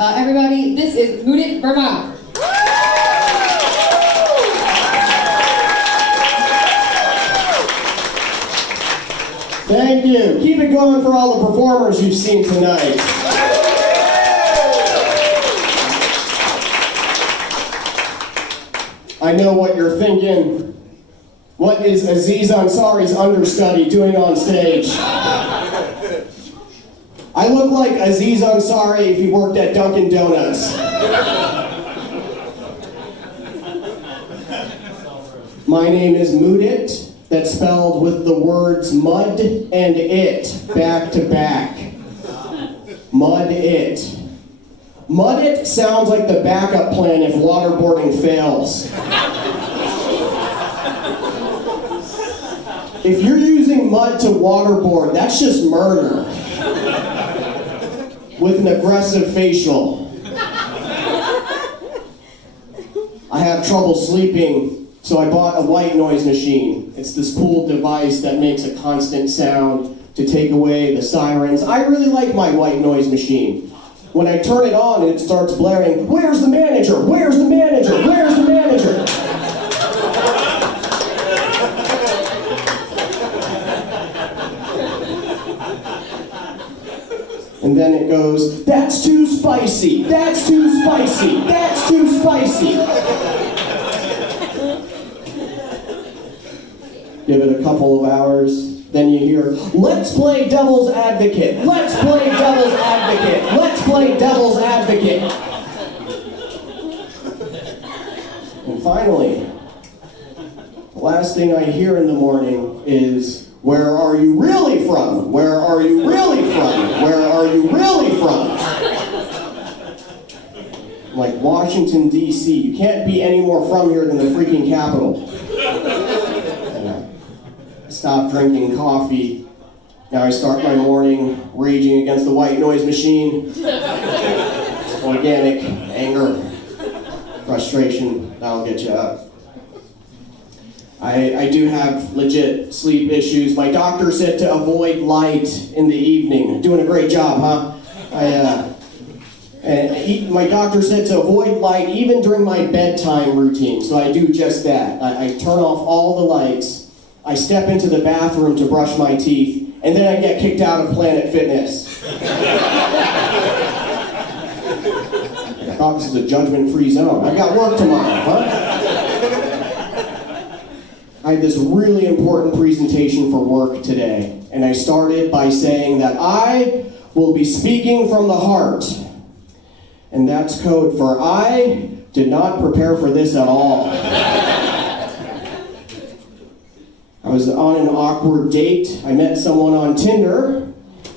Everybody, this is Mudit Verma. Thank you. Keep it going for all the performers you've seen tonight. I know what you're thinking. What is Aziz Ansari's understudy doing on stage? I look like Aziz Ansari if he worked at Dunkin' Donuts. My name is Mudit. That's spelled with the words mud and it back to back. Mud it. Mud it sounds like the backup plan if waterboarding fails. If you're using mud to waterboard, that's just murder. With an aggressive facial. I have trouble sleeping. So I bought a white noise machine. It's this cool device that makes a constant sound to take away the sirens. I really like my white noise machine. When I turn it on and it starts blaring, "Where's the manager? Where's the manager? Where's the manager?" And then it goes, "That's too spicy. That's too spicy. That's too spicy." Give it a couple of hours, then you hear, "Let's play devil's advocate. Let's play devil's advocate. Let's play devil's advocate." And finally, the last thing I hear in the morning is, "Where are you really from? Where are you really from? Where are you really from?" Like Washington, D.C. You can't be any more from here than the freaking Capitol. Stop drinking coffee. Now I start my morning raging against the white noise machine. It's organic anger, frustration, that'll get you up. I do have legit sleep issues. My doctor said to avoid light in the evening. Doing a great job, huh? My doctor said to avoid light even during my bedtime routine, so I do just that. I turn off all the lights. I step into the bathroom to brush my teeth, and then I get kicked out of Planet Fitness. I thought this was a judgment-free zone. I've got work tomorrow, huh? I had this really important presentation for work today, and I started by saying that I will be speaking from the heart. And that's code for I did not prepare for this at all. I was on an awkward date. I met someone on Tinder,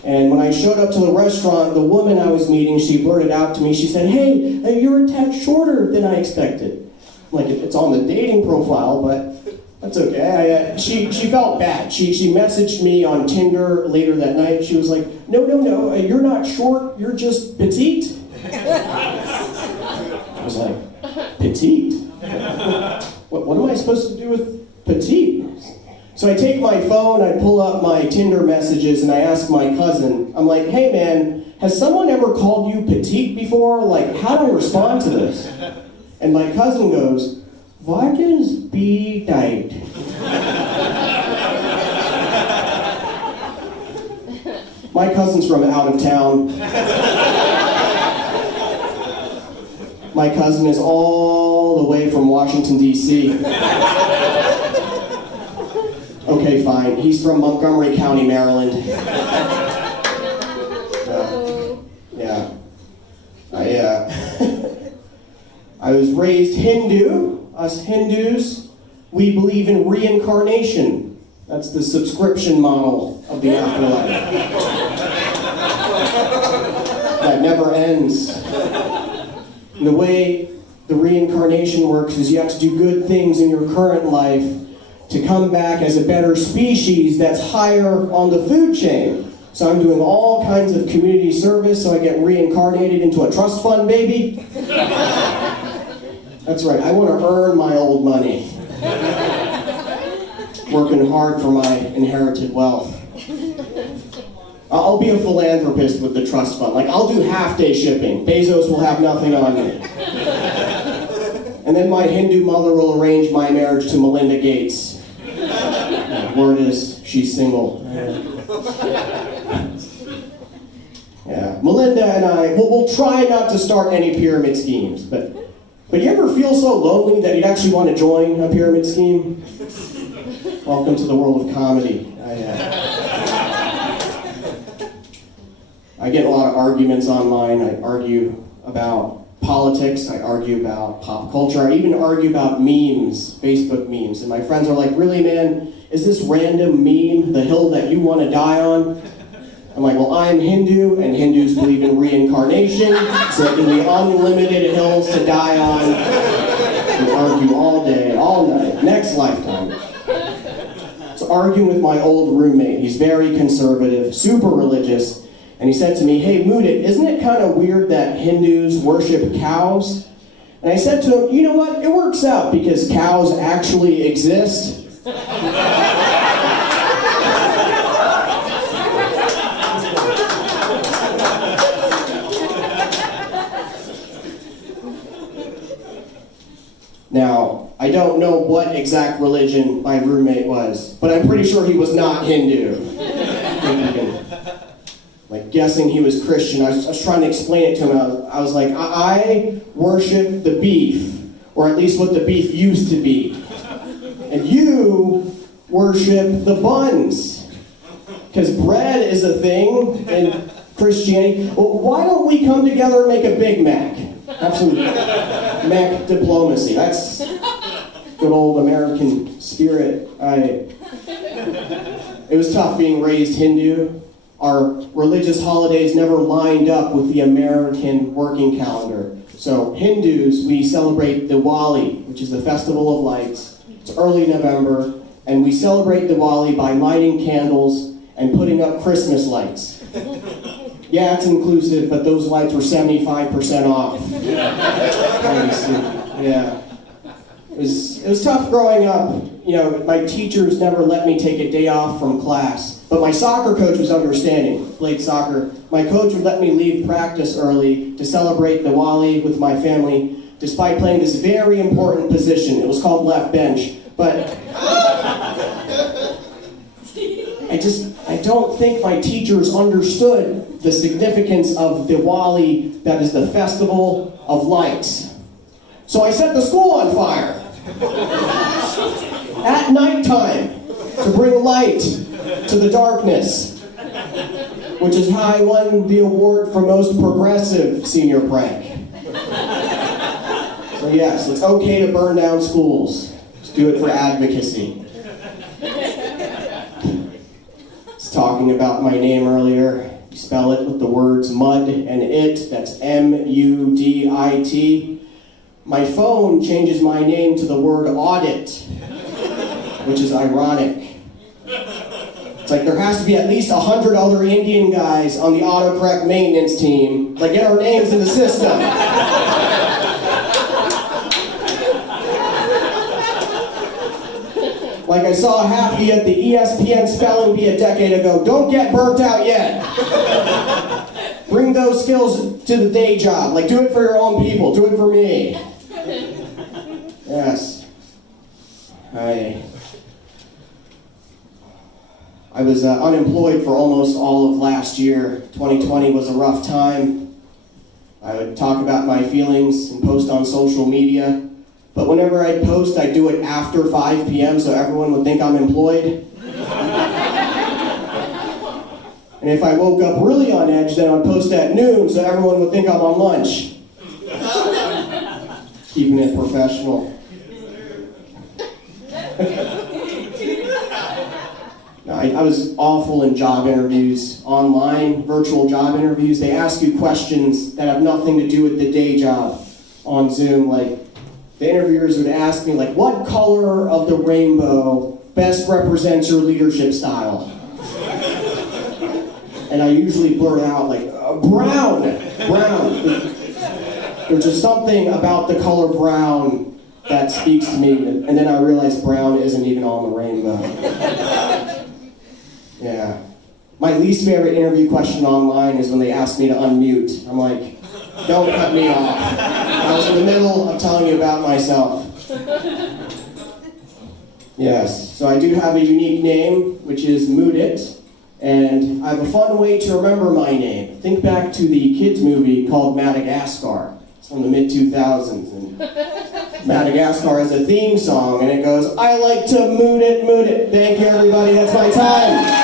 and when I showed up to the restaurant, the woman I was meeting, she blurted out to me, she said, "Hey, you're a tad shorter than I expected." I'm like, it's on the dating profile, but that's okay. She felt bad. She messaged me on Tinder later that night. She was like, no, you're not short, you're just petite. I was like, petite? What am I supposed to do with petite? So I take my phone, I pull up my Tinder messages, and I ask my cousin, I'm like, "Hey man, has someone ever called you petite before? Like, how do I respond to this?" And my cousin goes, "What is petite?" My cousin's from out of town. My cousin is all the way from Washington, D.C. Okay, fine. He's from Montgomery County, Maryland. Yeah. I was raised Hindu. Us Hindus, we believe in reincarnation. That's the subscription model of the afterlife. That never ends. And the way the reincarnation works is you have to do good things in your current life to come back as a better species that's higher on the food chain. So I'm doing all kinds of community service so I get reincarnated into a trust fund baby. That's right, I want to earn my old money. Working hard for my inherited wealth. I'll be a philanthropist with the trust fund. Like, I'll do half-day shipping. Bezos will have nothing on me. And then my Hindu mother will arrange my marriage to Melinda Gates. Word is, she's single. Yeah, Melinda and I, we'll try not to start any pyramid schemes, but you ever feel so lonely that you'd actually want to join a pyramid scheme? Welcome to the world of comedy. I get a lot of arguments online. I argue about politics, I argue about pop culture, I even argue about memes, Facebook memes, and my friends are like, really, man, is this random meme the hill that you want to die on? I'm like, well, I'm Hindu, and Hindus believe in reincarnation, so it can be unlimited hills to die on. We argue all day, all night, next lifetime. So arguing with my old roommate, he's very conservative, super religious, and he said to me, hey, Mudit, isn't it kind of weird that Hindus worship cows? And I said to him, you know what, it works out because cows actually exist. Now, I don't know what exact religion my roommate was, but I'm pretty sure he was not Hindu. Like, guessing he was Christian. I was trying to explain it to him. I was like, I worship the beef, or at least what the beef used to be. And you worship the buns. Because bread is a thing in Christianity. Well, why don't we come together and make a Big Mac? Have some Mac diplomacy. That's good old American spirit. It was tough being raised Hindu. Our religious holidays never lined up with the American working calendar. So Hindus, we celebrate Diwali, which is the Festival of Lights. It's early November, and we celebrate Diwali by lighting candles and putting up Christmas lights. Yeah, it's inclusive, but those lights were 75% off. Yeah. It was tough growing up. You know, my teachers never let me take a day off from class. But my soccer coach was understanding. Played soccer. My coach would let me leave practice early to celebrate Diwali with my family, despite playing this very important position. It was called left bench. But I don't think my teachers understood the significance of Diwali, that is the Festival of Lights. So I set the school on fire at nighttime to bring light to the darkness, which is how I won the award for most progressive senior prank. So yes, it's okay to burn down schools. Just do it for advocacy. Talking about my name earlier. You spell it with the words mud and it. That's M-U-D-I-T. My phone changes my name to the word audit, which is ironic. It's like there has to be at least 100 other Indian guys on the autocorrect maintenance team. Like, get our names in the system. Like I saw Happy at the ESPN spelling bee a decade ago. Don't get burnt out yet. Bring those skills to the day job. Like, do it for your own people. Do it for me. Yes. I was unemployed for almost all of last year. 2020 was a rough time. I would talk about my feelings and post on social media. But whenever I'd post, I'd do it after 5 p.m. so everyone would think I'm employed. And if I woke up really on edge, then I'd post at noon so everyone would think I'm on lunch. Keeping it professional. I was awful in job interviews, online, virtual job interviews. They ask you questions that have nothing to do with the day job on Zoom, like, the interviewers would ask me, like, what color of the rainbow best represents your leadership style? And I usually blurt out, like, brown. There's just something about the color brown that speaks to me, and then I realized brown isn't even on the rainbow. Yeah. My least favorite interview question online is when they ask me to unmute. I'm like, don't cut me off. I was in the middle of telling you about myself. Yes, so I do have a unique name, which is Mudit, and I have a fun way to remember my name. Think back to the kids movie called Madagascar. It's from the mid-2000s, and Madagascar has a theme song, and it goes, I like to mood it, mood it. Thank you, everybody, that's my time.